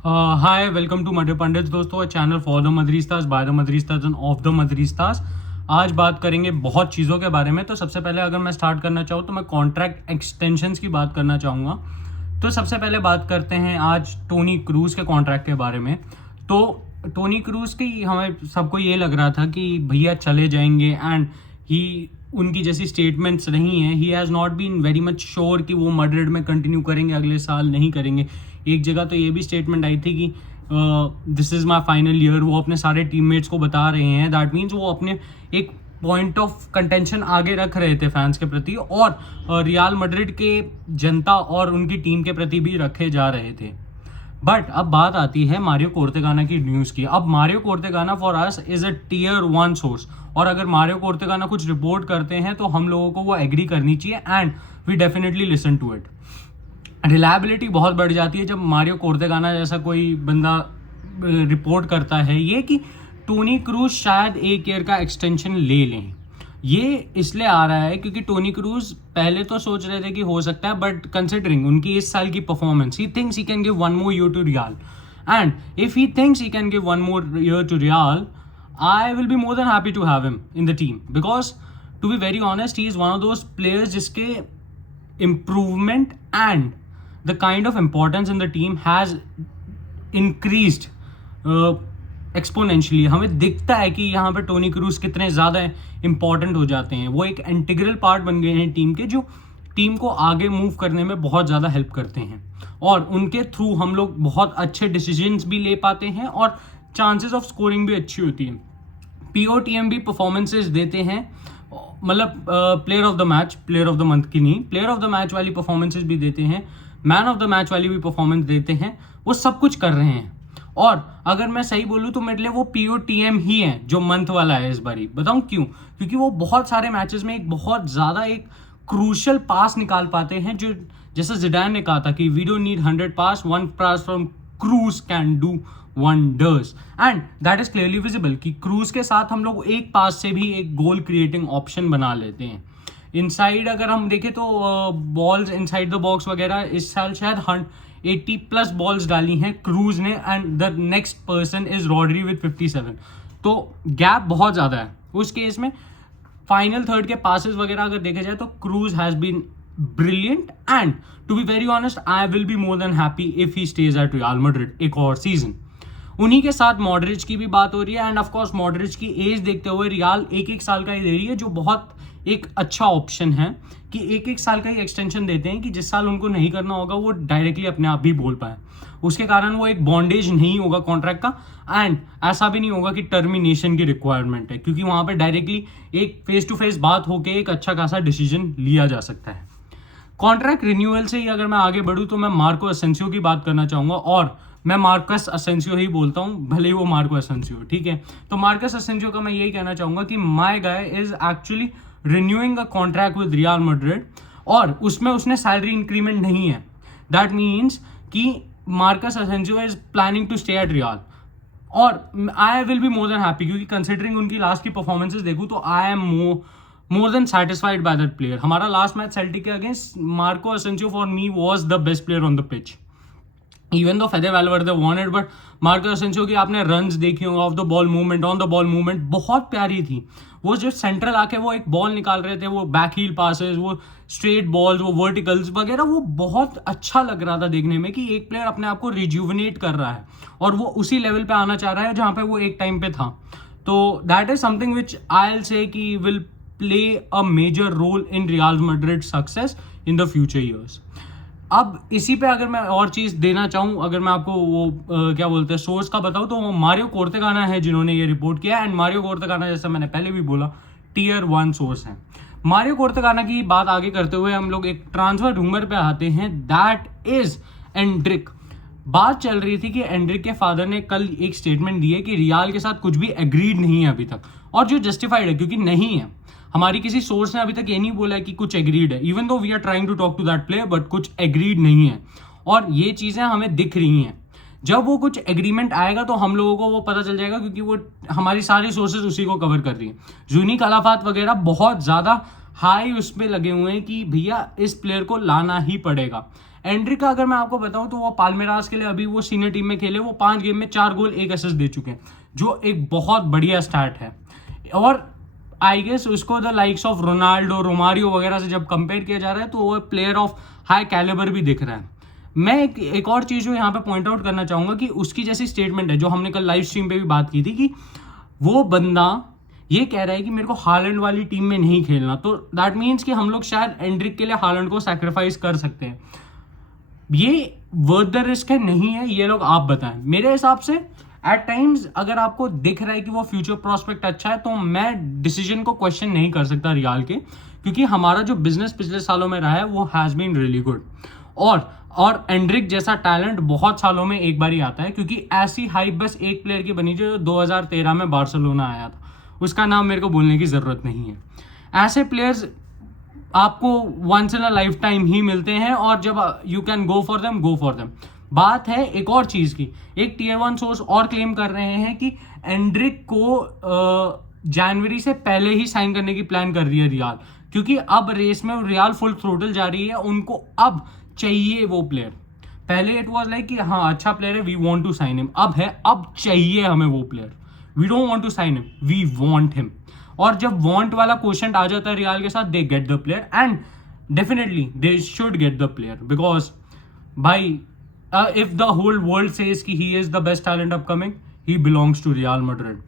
Hi welcome to मध्य पंडित दोस्तों, channel for the Madridistas by the Madridistas and of the Madridistas. आज बात करेंगे बहुत चीज़ों के बारे में। तो सबसे पहले अगर मैं स्टार्ट करना चाहूँ तो मैं कॉन्ट्रैक्ट एक्सटेंशंस की बात करना चाहूँगा। तो सबसे पहले बात करते हैं आज टोनी क्रूज के कॉन्ट्रैक्ट के बारे में। तो टोनी क्रूज की हमें सबको ये लग रहा था कि भैया चले जाएंगे एंड ही उनकी जैसी स्टेटमेंट्स नहीं है। He has not been very much sure कि वो मैड्रिड में कंटिन्यू करेंगे, अगले साल नहीं करेंगे। एक जगह तो ये भी स्टेटमेंट आई थी कि this is my final year. वो अपने सारे टीममेट्स को बता रहे हैं। दैट मीन्स वो अपने एक पॉइंट ऑफ कंटेंशन आगे रख रहे थे फैंस के प्रति, और रियल मैड्रिड के जनता और उनकी टीम के प्रति भी रखे जा रहे थे। बट अब बात आती है मारियो कोर्तेगाना की न्यूज़ की। अब Mario Cortegana for us is a tier 1 source, और अगर मारियो कोर्तेगाना कुछ रिपोर्ट करते हैं तो हम लोगों को वो एग्री करनी चाहिए and we definitely listen to it. Reliability बहुत बढ़ जाती है जब मारियो कोर्तेगाना जैसा कोई बंदा रिपोर्ट करता है ये कि टोनी क्रूज शायद एक ईयर का एक्सटेंशन ले लें। ये इसलिए आ रहा है क्योंकि टोनी क्रूज पहले तो सोच रहे थे कि हो सकता है, बट कंसिडरिंग उनकी इस साल की performance, he thinks he can give one more year to Real, and if he thinks he can give one more year to Real, I will be more than happy to have him in the team. Because to be very honest, he is one of those players जिसके improvement and the kind of importance in the team has increased exponentially. हमें दिखता है कि यहाँ पे Toni Kroos कितने ज़्यादा important हो जाते हैं। वो एक इंटीग्रल पार्ट बन गए हैं टीम के, जो टीम को आगे मूव करने में बहुत ज़्यादा हेल्प करते हैं, और उनके थ्रू हम लोग बहुत अच्छे डिसीजंस भी ले पाते हैं और चांसेस ऑफ स्कोरिंग भी अच्छी होती है। POTM भी परफॉर्मेंसेज देते हैं, मतलब player of the match, player of the month की नहीं, प्लेयर ऑफ द मैच वाली परफॉर्मेंसेज भी देते हैं, मैन ऑफ द मैच वाली भी परफॉर्मेंस देते हैं। वो सब कुछ कर रहे हैं, और अगर मैं सही बोलूँ तो मेरे लिए वो POTM ही है जो मंथ वाला है इस बारी। बताऊँ क्यों? क्योंकि वो बहुत सारे मैचेस में एक बहुत ज़्यादा एक क्रूशल पास निकाल पाते हैं, जो जैसे जिडान ने कहा था कि we don't need 100 pass, 1 pass from Kroos can do wonders, and that is clearly visible कि क्रूज के साथ हम लोग एक पास से भी एक गोल क्रिएटिंग ऑप्शन बना लेते हैं। इनसाइड अगर हम देखें तो बॉल्स इनसाइड द बॉक्स वगैरह इस साल शायद 80+ बॉल्स डाली हैं क्रूज ने, and the next person is Rodri with 57। तो गैप बहुत ज़्यादा है उस केस में। फाइनल थर्ड के पासेस वगैरह अगर देखे जाए तो Kroos has been brilliant, and to be very honest I will be more than happy if he stays at Real Madrid एक और सीजन। उन्हीं के साथ मॉडरिच की भी बात हो रही है, एंड ऑफ कोर्स मॉडरिच की एज देखते हुए रियल एक साल का ही दे रही है, जो बहुत एक अच्छा ऑप्शन है कि एक साल का ही एक्सटेंशन देते हैं कि जिस साल उनको नहीं करना होगा वो डायरेक्टली अपने आप ही बोल पाए। उसके कारण वो एक बॉन्डेज नहीं होगा कॉन्ट्रैक्ट का, एंड ऐसा भी नहीं होगा कि टर्मिनेशन की रिक्वायरमेंट है, क्योंकि वहाँ पे डायरेक्टली एक फेस टू फेस बात होकर एक अच्छा खासा डिसीजन लिया जा सकता है। कॉन्ट्रैक्ट रिन्यूअल से ही अगर मैं आगे बढ़ूँ तो मैं मार्को असेंसियो की बात करना चाहूँगा, और मैं मार्कस असेंसियो ही बोलता हूँ, भले ही वो मार्को असेंसियो, ठीक है। तो मार्कस असेंसियो का मैं यही कहना चाहूँगा कि my guy is actually renewing a contract with Real Madrid, और उसमें उसने सैलरी इंक्रीमेंट नहीं है। दैट मीन्स कि Marcus Asensio is planning to stay at Real, और I will be more than happy, क्योंकि कंसिडरिंग उनकी लास्ट की परफॉर्मेंसेज देखूँ तो I am more than satisfied by that player। हमारा लास्ट मैच सेल्टिक के against Marco Asensio for me was the best player on the pitch. Even though Fede Valverde won it, but Marco Asensio की आपने runs देखी होंगे, off the ball movement, on the ball movement बहुत प्यारी थी। वो जो सेंट्रल आके वो एक बॉल निकाल रहे थे, वो बैक हील पासेस, वो स्ट्रेट बॉल्स, वो वर्टिकल्स वगैरह, वो बहुत अच्छा लग रहा था देखने में कि एक प्लेयर अपने आप को रिज्यूवनेट कर रहा है और वो उसी लेवल पे आना चाह रहा है जहाँ पे वो एक टाइम पे था। तो that is something which I will say कि will play a major role in Real Madrid's success in the future years। अब इसी पे अगर मैं और चीज़ देना चाहूँ, अगर मैं आपको वो क्या बोलते हैं सोर्स का बताऊँ, तो वो मारियो कोर्तेगाना है जिन्होंने ये रिपोर्ट किया, एंड मारियो कोर्तेगाना जैसा मैंने पहले भी बोला टियर 1 सोर्स है। मारियो कोर्तेगाना की बात आगे करते हुए हम लोग एक ट्रांसफर रूमर पे आते हैं, दैट इज एंड्रिक। बात चल रही थी कि एंड्रिक के फादर ने कल एक स्टेटमेंट दी है कि रियाल के साथ कुछ भी एग्रीड नहीं है अभी तक, और जो जस्टिफाइड है क्योंकि नहीं है। हमारी किसी सोर्स ने अभी तक ये नहीं बोला है कि कुछ एग्रीड है, even though we are trying to talk to that player, but कुछ एग्रीड नहीं है, और ये चीज़ें हमें दिख रही हैं। जब वो कुछ एग्रीमेंट आएगा तो हम लोगों को वो पता चल जाएगा, क्योंकि वो हमारी सारी सोर्सेज उसी को कवर कर रही है। जूनी कलाफात वगैरह बहुत ज़्यादा हाई उस पर लगे हुए हैं कि भैया इस प्लेयर को लाना ही पड़ेगा, एंड्रिक का अगर मैं आपको बताऊं तो वो पाल्मेरास के लिए अभी वो सीनियर टीम में खेले, वो 5 गेम में 4 गोल 1 असिस्ट दे चुके हैं, जो एक बहुत बढ़िया स्टार्ट है। और आई गेस उसको the likes of Ronaldo, Romario वगैरह से जब कंपेयर किया जा रहा है तो वो प्लेयर ऑफ हाई कैलिबर भी दिख रहा है। मैं एक और चीज़ जो यहाँ पे पॉइंट आउट करना चाहूँगा कि उसकी जैसी स्टेटमेंट है जो हमने कल लाइव स्ट्रीम पे भी बात की थी, कि वो बंदा ये कह रहा है कि मेरे को हालैंड वाली टीम में नहीं खेलना, तो दैट मीन्स कि हम लोग शायद एंड्रिक के लिए हालैंड को सैक्रिफाइस कर सकते हैं। ये वर्थ द रिस्क है, नहीं है, ये लोग आप बताएं। मेरे हिसाब से एट टाइम्स अगर आपको दिख रहा है कि वो फ्यूचर प्रोस्पेक्ट अच्छा है तो मैं डिसीजन को क्वेश्चन नहीं कर सकता रियाल के, क्योंकि हमारा जो बिजनेस पिछले सालों में रहा है वो हैज़ बीन रियली गुड। और एंड्रिक जैसा टैलेंट बहुत सालों में एक बार ही आता है, क्योंकि ऐसी हाइप बस एक प्लेयर की बनी जो 2013 में बार्सिलोना आया था, उसका नाम मेरे को बोलने की ज़रूरत नहीं है। ऐसे प्लेयर्स आपको once in a life time ही मिलते हैं, और जब you can go for them, go for them. बात है एक और चीज़ की, एक टियर 1 सोर्स और क्लेम कर रहे हैं कि एंड्रिक को जनवरी से पहले ही साइन करने की प्लान कर रही है रियाल, क्योंकि अब रेस में रियाल फुल थ्रोटल जा रही है, उनको अब चाहिए वो प्लेयर। पहले इट वाज लाइक कि हाँ अच्छा प्लेयर है, we want to sign him, अब है अब चाहिए हमें वो player, we don't want to sign him, we want him. और जब वांट वाला क्वेश्चन आ जाता है रियाल के साथ, they get the player and definitely they should get the player, because भाई if the whole world says कि he is the best talent upcoming, he belongs to Real Madrid.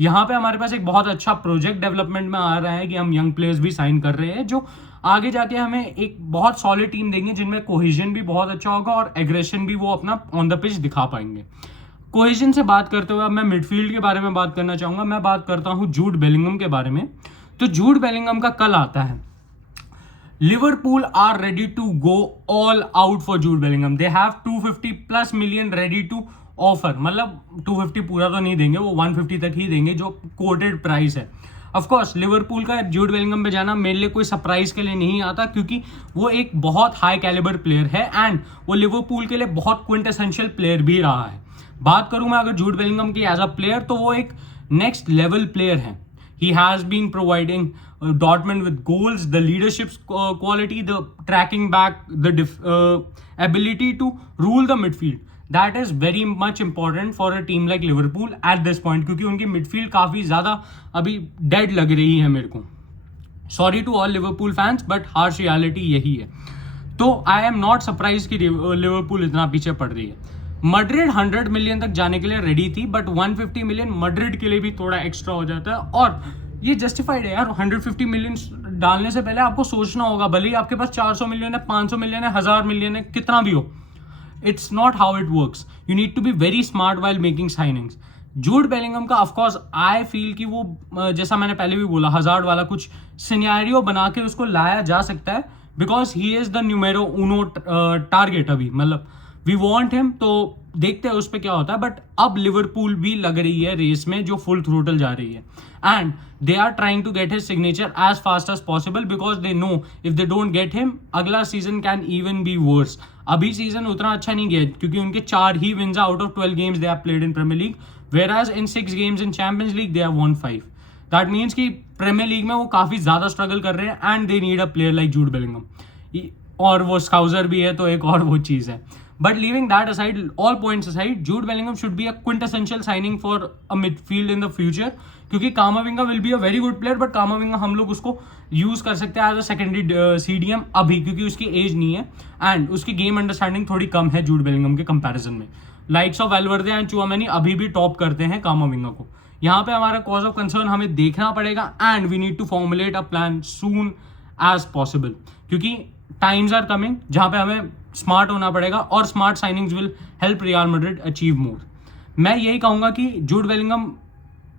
यहाँ पे हमारे पास एक बहुत अच्छा प्रोजेक्ट डेवलपमेंट में आ रहा है कि हम यंग प्लेयर्स भी साइन कर रहे हैं, जो आगे जाके हमें एक बहुत सॉलिड टीम देंगे, जिनमें कोहेजन भी बहुत अच्छा होगा और एग्रेशन भी वो अपना ऑन द पिच दिखा पाएंगे। कोहेजन से बात करते हुए अब मैं मिडफील्ड के बारे में बात करना चाहूंगा। मैं बात करता हूँ जूड बेलिंगम के बारे में। तो जूड बेलिंगम का कल आता है, Liverpool are ready to go all out for Jude Bellingham, they have 250+ million ready to offer. मतलब 250 पूरा तो नहीं देंगे, वो 150 तक ही देंगे, जो कोटेड प्राइस है। ऑफ कोर्स लिवरपूल का जूड बेलिंगम पे जाना मेरे लिए कोई सरप्राइज के लिए नहीं आता, क्योंकि वो एक बहुत हाई कैलिबर प्लेयर है एंड वो लिवरपूल के लिए बहुत क्विंटेसेंशियल प्लेयर भी रहा है। बात करूं मैं अगर जूड बेलिंगम की एज अ प्लेयर, तो वो एक नेक्स्ट लेवल प्लेयर है। He has been providing Dortmund with goals, the leadership quality, the tracking back, the ability to rule the midfield. That is very much important for a team like Liverpool at this point, क्योंकि उनकी midfield काफ़ी ज़्यादा अभी dead लग रही है मेरे को। Sorry to all Liverpool fans, but harsh reality यही है। तो I am not surprised कि Liverpool इतना पीछे पड़ रही है। मैड्रिड 100 मिलियन तक जाने के लिए रेडी थी, बट 150 मिलियन मैड्रिड के लिए भी थोड़ा एक्स्ट्रा हो जाता है, और ये जस्टिफाइड है यार। 150 मिलियन डालने से पहले आपको सोचना होगा, भले ही आपके पास 400 मिलियन है, 500 मिलियन है, 1000 मिलियन है, कितना भी हो, it's not how it works. You need to be very smart while making signings. Jude Bellingham का ऑफकोर्स आई फील कि वो जैसा मैंने पहले भी बोला, हजार्ड वाला कुछ सिनेरियो बना के उसको लाया जा सकता है, because he is the numero Uno target अभी, मतलब वी वॉन्ट हिम। तो देखते हैं उस पर क्या होता है। बट अब लिवरपूल भी लग रही है रेस में, जो फुल थ्रोटल जा रही है, and they are trying to get his signature as fast as possible, because they know if they don't get him, अगला season can even be worse. अभी सीजन उतना अच्छा नहीं गया, क्योंकि उनके 4 ही wins out of 12 games they have played in Premier League, whereas in 6 games in Champions League they have won 5. That means कि प्रीमियर लीग में वो काफी ज्यादा स्ट्रगल कर रहे हैं, and they need a player like Jude Bellingham. और वो स्काउजर भी है, तो एक और वो चीज है। But leaving that aside, all points aside, Jude Bellingham should be a quintessential signing for a midfield in the future, क्योंकि Camavinga will be a very good player, but Camavinga हम लोग उसको यूज कर सकते हैं एज अ सेकेंडरी सीडीएम अभी, क्योंकि उसकी एज नहीं है एंड उसकी गेम अंडरस्टैंडिंग थोड़ी कम है जूड बेलिंगम के कंपैरिजन में। लाइक्स ऑफ वेलवर्दे एंड चुआमेनी अभी भी टॉप करते हैं कामाविंगा को। यहाँ पे हमारा कॉज ऑफ कंसर्न हमें देखना पड़ेगा, and we need to formulate a plan soon as possible, क्योंकि टाइम्स आर कमिंग जहाँ पे हमें स्मार्ट होना पड़ेगा, और smart signings will help Real Madrid achieve more. मैं यही कहूँगा कि Jude Bellingham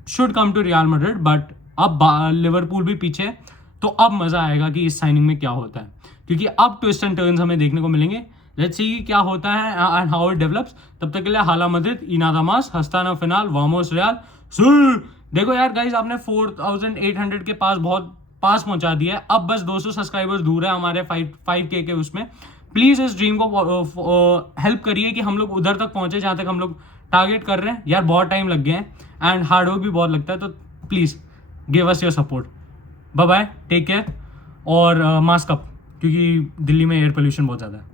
should come to Real Madrid, but अब लिवरपूल भी पीछे, तो अब मजा आएगा कि इस साइनिंग में क्या होता है, क्योंकि अब ट्विस्ट एंड टर्न्स हमें देखने को मिलेंगे। लेट्स सी क्या होता है एंड हाउ इट डेवलप्स। तब तक के लिए हाला मद्रिद, इनादा मास, हस्ताना फिनाल, वामोस रियाल। देखो यार गाइज, आपने 4800 के पास बहुत पास पहुंचा दिया है। अब बस 200 सब्सक्राइबर्स दूर है हमारे 5K के उसमें। प्लीज इस ड्रीम को हेल्प करिए कि हम लोग उधर तक पहुंचे जहां तक हम लोग टारगेट कर रहे हैं। यार बहुत टाइम लग गया है एंड हार्डवर्क भी बहुत लगता है, तो please give us your support. Bye bye, take care, और मास्क अप, क्योंकि दिल्ली में एयर पोल्यूशन बहुत ज़्यादा है।